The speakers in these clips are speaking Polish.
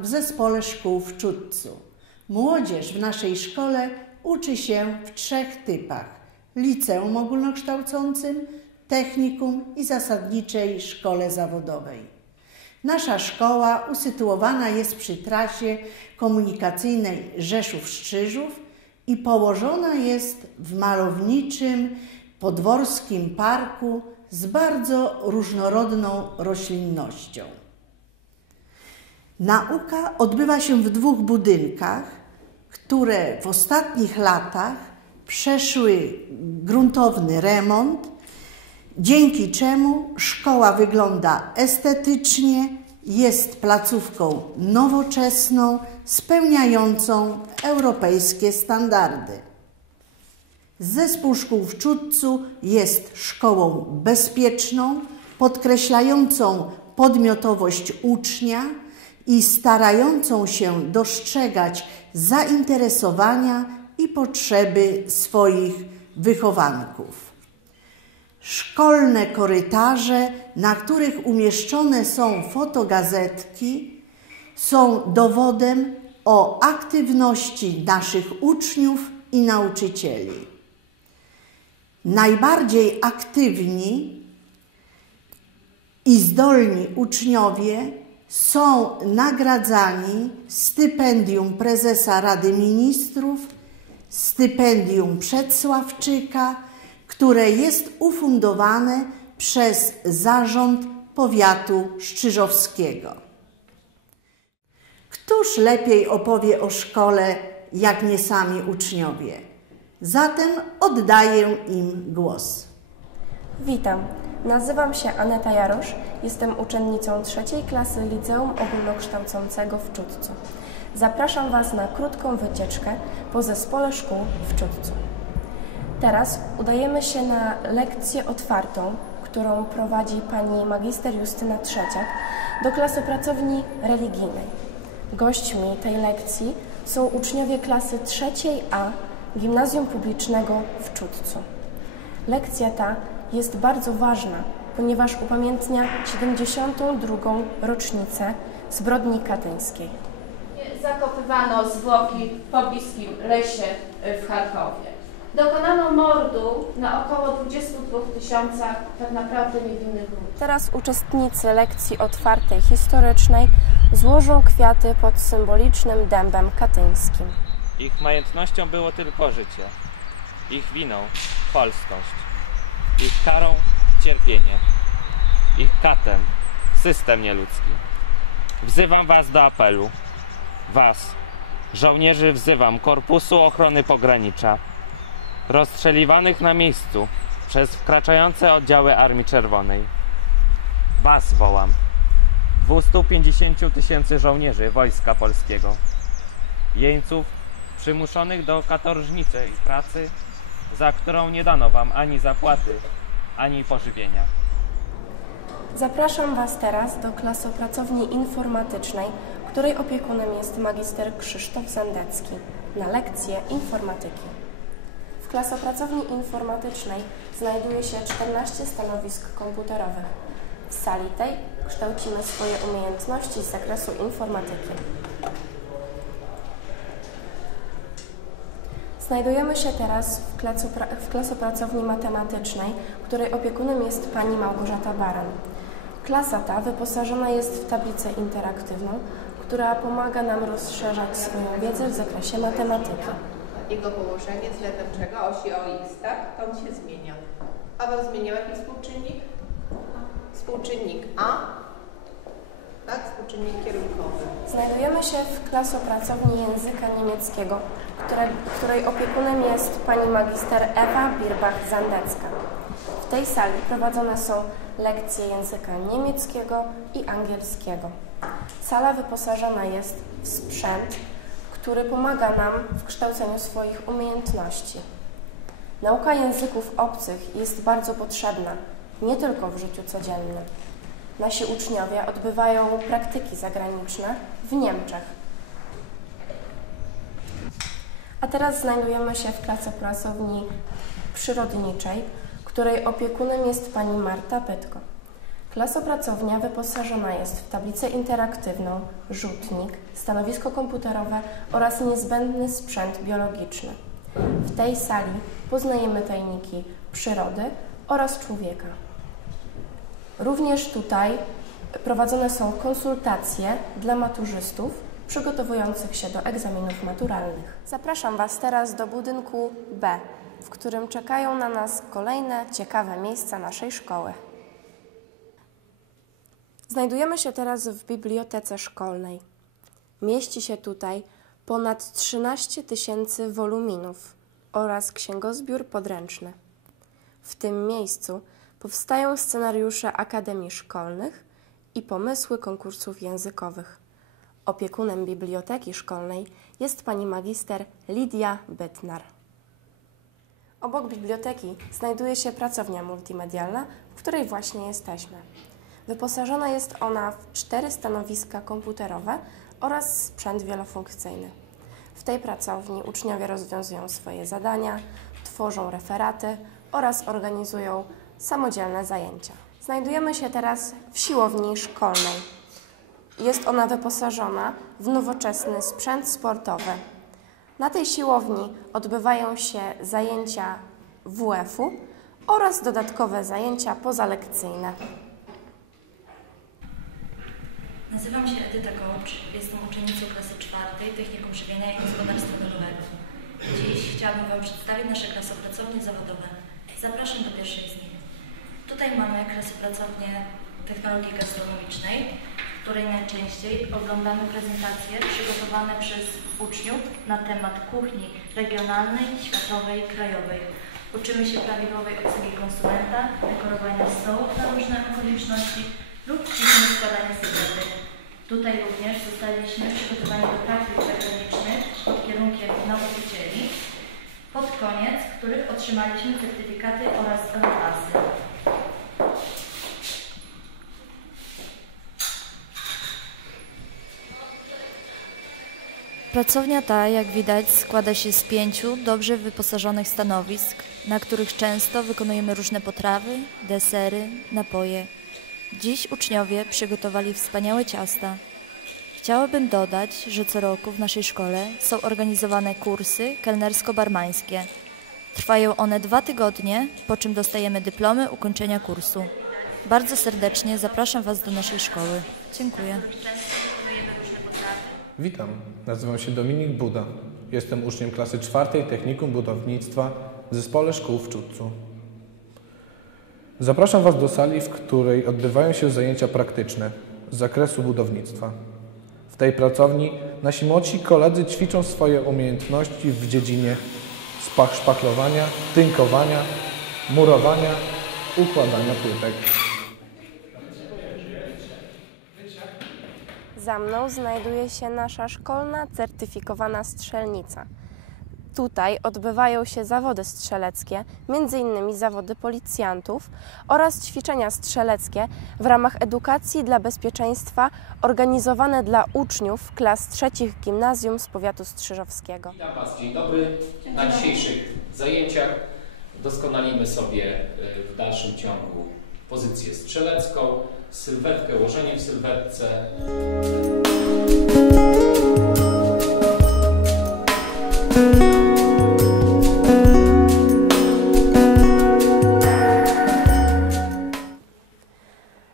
w zespole szkół w Czudcu. Młodzież w naszej szkole uczy się w trzech typach: liceum ogólnokształcącym, technikum i zasadniczej szkole zawodowej. Nasza szkoła usytuowana jest przy trasie komunikacyjnej Rzeszów-Szczyżów i położona jest w malowniczym podworskim parku z bardzo różnorodną roślinnością. Nauka odbywa się w dwóch budynkach, które w ostatnich latach przeszły gruntowny remont, dzięki czemu szkoła wygląda estetycznie, jest placówką nowoczesną, spełniającą europejskie standardy. Zespół szkół w Czudcu jest szkołą bezpieczną, podkreślającą podmiotowość ucznia i starającą się dostrzegać zainteresowania i potrzeby swoich wychowanków. Szkolne korytarze, na których umieszczone są fotogazetki, są dowodem o aktywności naszych uczniów i nauczycieli. Najbardziej aktywni i zdolni uczniowie są nagradzani stypendium prezesa Rady Ministrów, stypendium Przedsławczyka, które jest ufundowane przez Zarząd Powiatu Szczyżowskiego. Któż lepiej opowie o szkole, jak nie sami uczniowie? Zatem oddaję im głos. Witam. Nazywam się Aneta Jarosz, jestem uczennicą trzeciej klasy Liceum Ogólnokształcącego w Czudcu. Zapraszam Was na krótką wycieczkę po zespole szkół w Czudcu. Teraz udajemy się na lekcję otwartą, którą prowadzi pani magister Justyna Trzeciak do klasy pracowni religijnej. Gośćmi tej lekcji są uczniowie klasy trzeciej A Gimnazjum Publicznego w Czudcu. Lekcja ta jest bardzo ważna, ponieważ upamiętnia 72. rocznicę zbrodni katyńskiej. Zakopywano zwłoki w pobliskim lesie w Charkowie. Dokonano mordu na około 22 tysiącach tak naprawdę niewinnych ludzi. Teraz uczestnicy lekcji otwartej historycznej złożą kwiaty pod symbolicznym dębem katyńskim. Ich majątnością było tylko życie, ich winą polskość, ich karą cierpienie, ich katem system nieludzki. Wzywam was do apelu. Was, żołnierzy, wzywam Korpusu Ochrony Pogranicza, rozstrzeliwanych na miejscu przez wkraczające oddziały Armii Czerwonej. Was wołam. 250 tysięcy żołnierzy Wojska Polskiego. Jeńców przymuszonych do katorżniczej pracy, za którą nie dano wam ani zapłaty, ani pożywienia. Zapraszam Was teraz do klasopracowni informatycznej, której opiekunem jest magister Krzysztof Zandecki na lekcję informatyki. W klasopracowni informatycznej znajduje się 14 stanowisk komputerowych. W sali tej kształcimy swoje umiejętności z zakresu informatyki. Znajdujemy się teraz w, klasopra- w klasopracowni matematycznej, której opiekunem jest pani Małgorzata Baran. Klasa ta wyposażona jest w tablicę interaktywną, która pomaga nam rozszerzać swoją wiedzę w zakresie matematyki. Jego położenie względem czego osi OX, tak? To on się zmienia. Paweł zmieniał jaki współczynnik? Współczynnik A, Współczynnik kierunkowy. Znajdujemy się w klasopracowni języka niemieckiego, które, której opiekunem jest pani magister Ewa Birbach-Zandecka. W tej sali prowadzone są lekcje języka niemieckiego i angielskiego. Sala wyposażona jest w sprzęt, który pomaga nam w kształceniu swoich umiejętności. Nauka języków obcych jest bardzo potrzebna, nie tylko w życiu codziennym. Nasi uczniowie odbywają praktyki zagraniczne w Niemczech. A teraz znajdujemy się w klasopracowni przyrodniczej, której opiekunem jest pani Marta Pytko. Klasopracownia wyposażona jest w tablicę interaktywną, rzutnik, stanowisko komputerowe oraz niezbędny sprzęt biologiczny. W tej sali poznajemy tajniki przyrody oraz człowieka. Również tutaj prowadzone są konsultacje dla maturzystów przygotowujących się do egzaminów maturalnych. Zapraszam Was teraz do budynku B, w którym czekają na nas kolejne ciekawe miejsca naszej szkoły. Znajdujemy się teraz w bibliotece szkolnej. Mieści się tutaj ponad 13 tysięcy woluminów oraz księgozbiór podręczny. W tym miejscu powstają scenariusze akademii szkolnych i pomysły konkursów językowych. Opiekunem biblioteki szkolnej jest pani magister Lidia Bytnar. Obok biblioteki znajduje się pracownia multimedialna, w której właśnie jesteśmy. Wyposażona jest ona w cztery stanowiska komputerowe oraz sprzęt wielofunkcyjny. W tej pracowni uczniowie rozwiązują swoje zadania, tworzą referaty oraz organizują samodzielne zajęcia. Znajdujemy się teraz w siłowni szkolnej. Jest ona wyposażona w nowoczesny sprzęt sportowy. Na tej siłowni odbywają się zajęcia WF-u oraz dodatkowe zajęcia pozalekcyjne. Nazywam się Edyta Kołcz, jestem uczennicą klasy czwartej Technikum Żywienia i Gospodarstwa Domowego. Dziś chciałabym Wam przedstawić nasze klasopracownie zawodowe. Zapraszam do pierwszej z nich. Tutaj mamy klasopracownię technologii gastronomicznej, w której najczęściej oglądamy prezentacje przygotowane przez uczniów na temat kuchni regionalnej, światowej, krajowej. Uczymy się prawidłowej obsługi konsumenta, dekorowania stołów na różne okoliczności lub ćwiczymy składanie sylwety. Tutaj również zostaliśmy przygotowani do praktyk zagranicznych pod kierunkiem nauczycieli, pod koniec których otrzymaliśmy certyfikaty oraz Pracownia ta, jak widać, składa się z pięciu dobrze wyposażonych stanowisk, na których często wykonujemy różne potrawy, desery, napoje. Dziś uczniowie przygotowali wspaniałe ciasta. Chciałabym dodać, że co roku w naszej szkole są organizowane kursy kelnersko-barmańskie. Trwają one dwa tygodnie, po czym dostajemy dyplomy ukończenia kursu. Bardzo serdecznie zapraszam Was do naszej szkoły. Dziękuję. Witam, nazywam się Dominik Buda. Jestem uczniem klasy czwartej Technikum Budownictwa w Zespole Szkół w Czudcu. Zapraszam Was do sali, w której odbywają się zajęcia praktyczne z zakresu budownictwa. W tej pracowni nasi młodsi koledzy ćwiczą swoje umiejętności w dziedzinie spach szpachlowania, tynkowania, murowania, układania płytek. Za mną znajduje się nasza szkolna certyfikowana strzelnica. Tutaj odbywają się zawody strzeleckie, m.in. zawody policjantów oraz ćwiczenia strzeleckie w ramach edukacji dla bezpieczeństwa organizowane dla uczniów klas trzecich gimnazjum z powiatu strzyżowskiego. Witam Was, dzień dobry. Na dzisiejszych zajęciach doskonalimy sobie y, w dalszym ciągu pozycję strzelecką, sylwetkę, łożenie w sylwetce.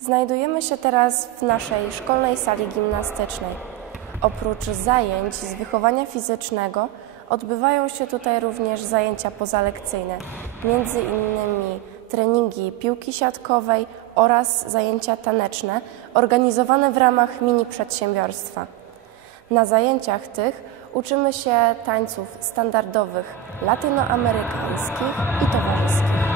Znajdujemy się teraz w naszej szkolnej sali gimnastycznej. Oprócz zajęć z wychowania fizycznego odbywają się tutaj również zajęcia pozalekcyjne, między innymi treningi piłki siatkowej oraz zajęcia taneczne organizowane w ramach mini przedsiębiorstwa. Na zajęciach tych uczymy się tańców standardowych latynoamerykańskich i towarzyskich.